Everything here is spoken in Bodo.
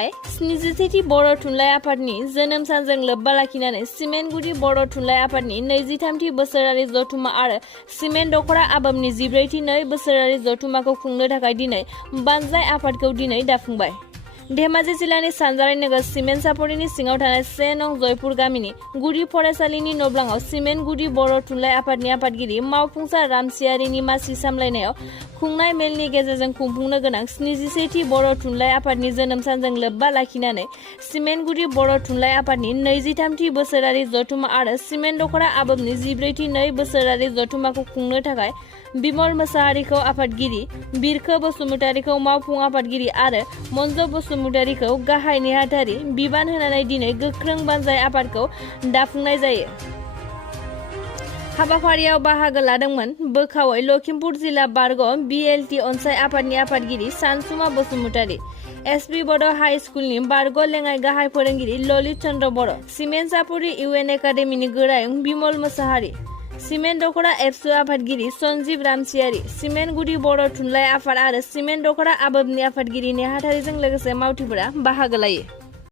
स्निजिसेथि बर' थुनलाइ आफादनि जोनोम सानजों लोब्बा लाखिनानै सिमेन्टगुदि बर' थुनलाइ आफादनि 23थि बोसोरारि जथुमा आरो सिमेन्ट दख'रा आबामनि 14थि नै बोसोरारि जथुमाखौ खुंनो थाखाय दिनै बानजाय आफादखौ दिनै दाफुंबाय। धेमाजि जिल्लानि सानजारि नोगोर सिमेन्ट सापरिनि सिङाव थानाय 1 नं जयपुर गामिनि गुदि फरायसालिनि नब्लाङाव सिमेन्ट गुदि बर' थुनलाइ आफादनि आफादगिरि मावफुंसार रामसियारिनि मासि सामलायनायाव खुंनाय मेलनि गेजेरजों खुंफुंनो गोनां 77थि बर' थुनलाइ आफादनि जोनोम सानजों लोब्बा लाखिनानै सिमेन्ट गुदि बर' थुनलाइ आफादनि 23थि बोसोरारि जथुमा आरो सिमेन्ट दख'रा आबामनि 14थि नै बोसोरारि जथुमाखौ खुंनो थाखाय बिमल मोसाहारिखौ आफादगिरि, बिरखो बसुमतारिखौ मावफुं आफादगिरि आरो मन्जु बसुमतारिखौ गाहाय नेहाथारि बिबान होनानै दिनै गोख्रों बानजाय आफादखौ दाफुंनाय जायो। हाबाफारियाव बाहागो लादोंमोन बोखावै लखिमपुर जिल्ला बारग' BLT अनसाय आफादनि आफादगिरि सानसुमा बसुमतारि, SP बड' हाइ स्कुलनि बारग' लेङाइ गाहाय फोरोंगिरि ललित चन्द्र बर', सिमेन्ट सापरि UN एकाडेमिनि गोरायुं बिमल मोसाहारि, सिमेन्ट दख'रा एबसु आफादगिरि सन्जीब रामसियारि, सिमेन्ट गुदि बर' थुनलाइ आफाद आरो सिमेन्ट दख'रा आबामनि आफादगिरि नेहाथारिजों लोगोसे मावथिफोरा बाहागो लायो।